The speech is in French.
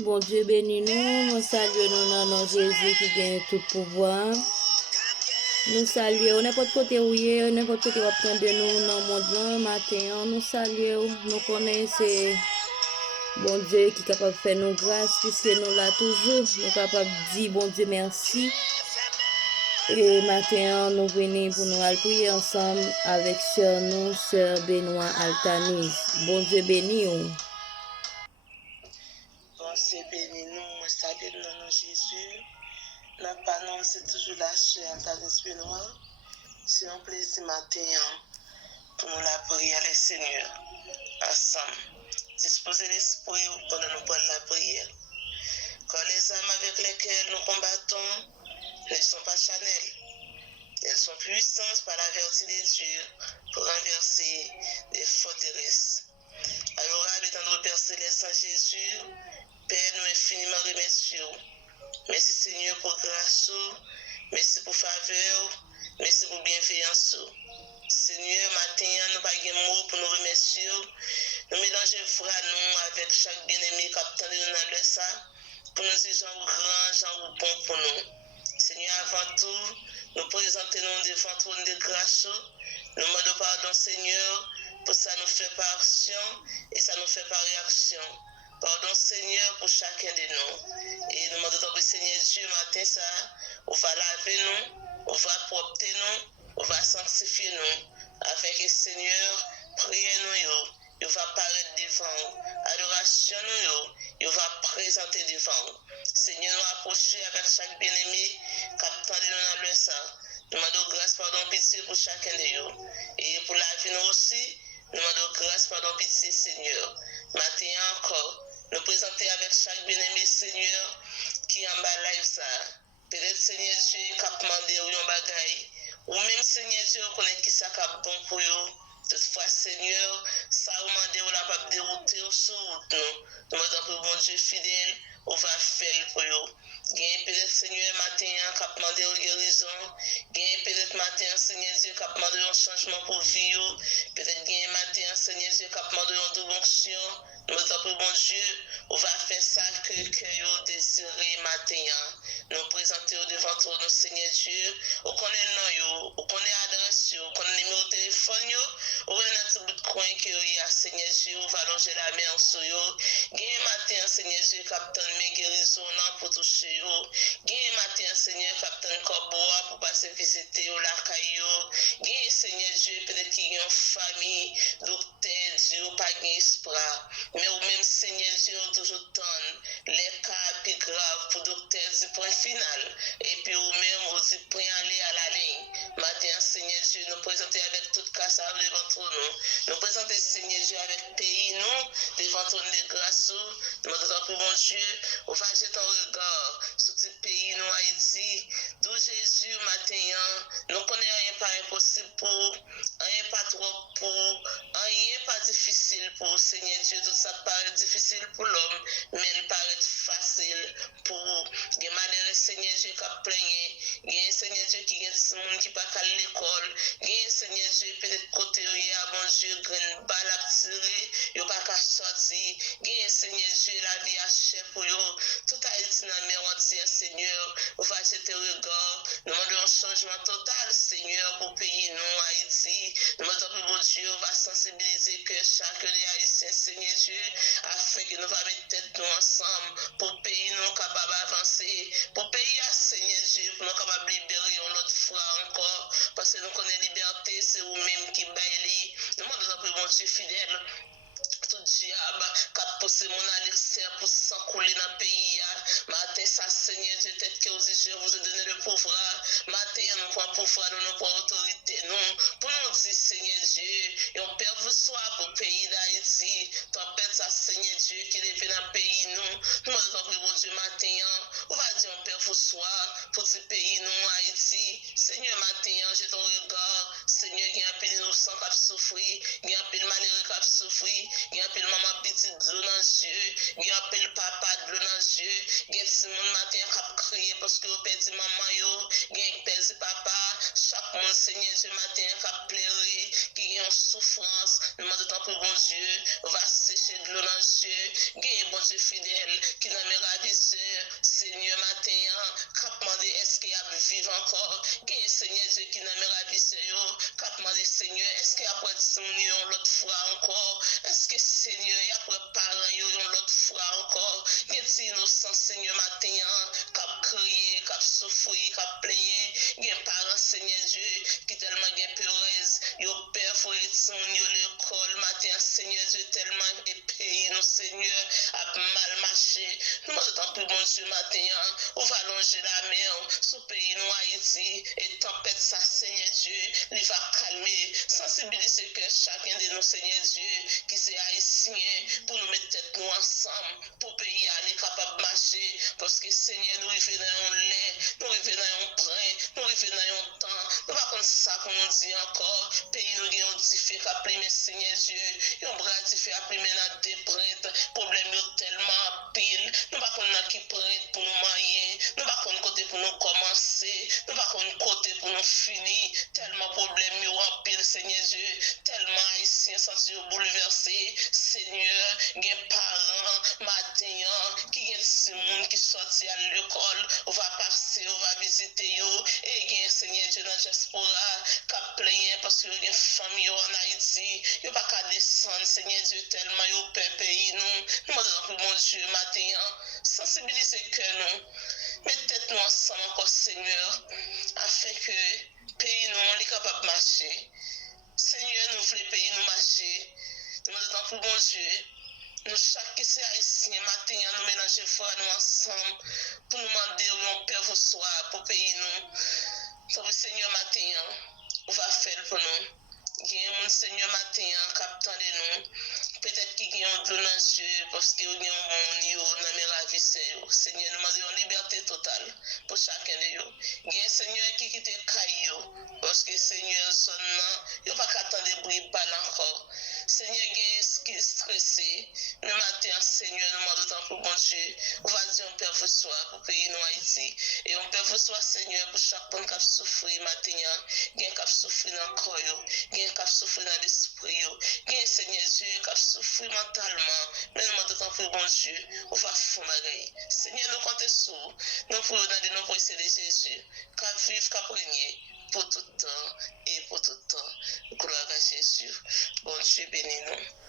Bon Dieu bénis nous, nous saluons nous dans nom Jésus qui gagne tout pouvoir. Nous saluons n'importe côté où il est, n'importe côté où prendre de nous dans le monde matin. Nous saluons, nous connaissons bon Dieu qui est capable de faire nous grâce puisque nous là toujours, nous sommes capables de dire bon Dieu merci. Et matin, nous venons pour nous prier ensemble avec sœur nous, sœur Benoît Altanis. Bon Dieu bénis nous. Bon Dieu bénis nous, moi salue le nom de Jésus. N'a pas non, c'est toujours la sœur Altanis Benoît. C'est un plaisir matin pour nous la prière, les Seigneur, ensemble. Disposer l'esprit pendant nous prendre la prière. Car les âmes avec lesquelles nous combattons ne sont pas charnelles. Elles sont puissantes par la vertu des dieux pour renverser des forteresses. Alors, le Père Céleste en Jésus, Père, nous infiniment remercions. Merci Seigneur pour grâce, merci pour faveur, merci pour bienveillance. Seigneur, matin, nous pas de mots pour nous remercier. Nous mélangeons frères nous avec chaque bien-aimé qui attend de nous dans le ça, pour nous dire Jean grand, Jean bon pour nous. Seigneur, avant tout, nous présentons devant ton trône de grâce. Nous demandons pardon, Seigneur, pour ça nous fait par action et ça nous fait par réaction. Pardon, Seigneur, pour chacun de nous. Et nous demandons que Seigneur Dieu, matin, ça, on va laver nous, on va propter nous, on va sanctifier nous, afin que Seigneur, priez nous, il va paraître devant, adoration nous, il va présenter devant. Seigneur, nous approcher avec chaque bien-aimé, captant de nous dans le sang. Nous demandons grâce, pardon, pitié pour chacun de nous. Et pour la vie, nous aussi, nous demandons grâce, pardon, pitié, Seigneur. Matin encore, nous présenter avec chaque bien-aimé, Seigneur, qui en bas live ça. Peut-être, Seigneur Dieu, qui a demandé ou un bagaille, ou même, Seigneur Dieu, connaît qui ça qui bon pour eux. Toutefois, Seigneur, ça vous demande ou la pas dérouter sur route, nous. Nous demandons pour bon Dieu fidèle, on va faire pour eux. Gagne peut-être Seigneur matin qui a demandé une guérison. Gagne peut-être matin Seigneur Dieu qui a demandé un changement pour vie. Peut-être gagne matin Seigneur Dieu qui a demandé une double onction. Nous avons bon Dieu, on va faire ça que vous désirez matin. Nous présenter devant toi, nous Seigneur Dieu. On connaît nom, on connaît adresse, on connaît numéro de téléphone, on connaît notre bout de coin que y a Seigneur Dieu, on va longer la main sur eux. Gagne matin Seigneur Dieu qui a demandé guérison pour toucher. Gagne matin, Seigneur, capitaine Corboa pour passer visiter au lac Caillou. Gagne, Seigneur Dieu, peut-être qu'il y a une famille, docteur Dieu, pas d'espoir. Mais ou même, Seigneur Dieu, toujours tendre les cas plus graves pour docteur du point final. Et puis ou même, on dit, pour aller à la ligne. Matin, Seigneur Dieu, nous présenter avec toute casse devant nous. Nous présenter, Seigneur Dieu, avec pays, nous, devant ton de grâce. Nous demandons pour mon Dieu, on va jeter un regard sur ce pays, nous, Haïti, d'où Jésus, matin, nous connaissons rien pas impossible pour, rien pas trop pour, rien pas difficile pour Seigneur Dieu, tout ça paraît difficile pour l'homme, mais il paraît facile pour les malheureux Seigneur Dieu qui a plaigné, les Seigneur Dieu qui a des gens qui pas à l'école, les Seigneur Dieu peut-être côté où il y a bon Dieu, grande balle à tirer, il n'y a pas qu'à sortir, les Seigneur Dieu, la vie à chef pour eux, tout Haïti dans la mer entière, Seigneur, on va jeter le regard, nous demandons un changement total, Seigneur, pour le pays, non, Haïti, nous demandons pour mon Dieu, on va sensibiliser que chacun des Haïtiens, Seigneur Dieu, afin que nous va mettre tête nous ensemble, pour le pays, nous capable d'avancer, pour le pays, Seigneur Dieu, pour nous capable de libérer notre foi encore, parce que nous connaissons la liberté, c'est vous-même qui baille, nous demandons pour mon Dieu fidèle, tout diable qui a poussé mon adversaire pour s'encouler dans le pays. Matin, ça, Seigneur Dieu, peut-être que je vous ai donné le pouvoir. Matin, nous prenons pouvoir, nous prenons autorité. Non, pour nous dire, Seigneur Dieu, et on perd vous soir pour le pays d'Haïti. Tempête, ça, Seigneur Dieu, qui est venu dans le pays. Nous demandons que bon Dieu, matin, on va dire, on perd vous soir pour ce pays, non, Haïti. Seigneur, matin, j'ai ton regard. Seigneur, il y a un peu d'innocent qui a souffert, il y a un peu de malheureux qui a souffert. Il y a un peu de maman petite de l'eau dans les yeux. Il y a un peu de papa de l'eau dans les yeux. Il y a un monde matin qui a crié parce que vous perdu maman. Il y a un perdu papa. Chaque monde, Seigneur Dieu, matin qui a pleuré. Qui qui ont souffrance, nous demandons pour bon Dieu, on va sécher de l'eau dans les yeux, gagne bon Dieu fidèle, qui n'a mes ravisseurs, Seigneur matin, cap demandé est-ce qu'il y a vivre encore, gagne Seigneur Dieu qui n'a mes ravisseurs, cap demandé Seigneur, est-ce qu'il y a pour être l'autre fois encore, est-ce que Seigneur, il y a pour parents l'autre fois encore, gagne innocent Seigneur matin, cap crier, cap souffrir, cap plaigner, gagne parents Seigneur Dieu, qui tellement gagne peureuse, yo père faut être yo l'école matin Seigneur Dieu tellement et pays nous Seigneur a mal marché nous demandons pour bon Dieu matin on va longer la mer sous pays nous Haïti et tempête ça Seigneur Dieu il va calmer sensibiliser que chacun de nous Seigneur Dieu qui c'est haïtien pour nous mettre tête nous ensemble pour pays aller capable de marcher parce que Seigneur nous revenons dans un lait nous revenons dans un brin nous revenons dans un temps nous pas comme ça qu'on nous dit encore pays nous gagnons diffé qu'à primer Seigneur Dieu yon bras diffé à primer dans des prêtres problème yo tellement pile nous pas connait qui prête pour nous marier nous pas connait côté pour nous commencer nous pas connait côté pour nous finir tellement problème yo en pile Seigneur Dieu tellement haïtien senti bouleversé Seigneur gen parents matin qui gen si moun qui sorti à l'école on va passer on va visiter yo et gen Seigneur Dieu dans diaspora qu'a plaigner parce que gen famille en Haïti yo pas qu'à descendre Seigneur Dieu tellement yo peur pays nous demandons pour mon Dieu matin sensibiliser que nous mettez tête nous ensemble encore Seigneur afin que pays nous est capable de marcher Seigneur nous voulons pays nous marcher demandons pour mon Dieu nous chaque qui c'est haïtien matin nous mélanger foi nous ensemble pour nous demander un père vous soir pour pays nous Seigneur matin on va faire pour nous Gen mon Seigneur matin captant de nous peut-être qu'il y a un bleu dans les yeux parce qu'il y a un monde dans mes ravisseurs Seigneur nous demandons une liberté totale pour chacun de nous Gen Seigneur qui quitte caillou parce que Seigneur son nom il pas qu'attendre bruit pas encore Seigneur gen qui stressé le matin Seigneur nous demandons pour bon Dieu on va dire un père vous soir pour pays nous Haïti et un père vous soir Seigneur pour chaque personne qui a souffert matin gen qui a souffert dans le corps gen qui a souffert dans l'esprit gen Seigneur Dieu qui a souffert mentalement mais nous demandons pour bon Dieu on va faire bagaille Seigneur nous comptons sur nous pour dans le nom précieux de Jésus qu'a vivre qu'a régner pour tout temps et pour tout temps gloire à Jésus bon Dieu bénis nous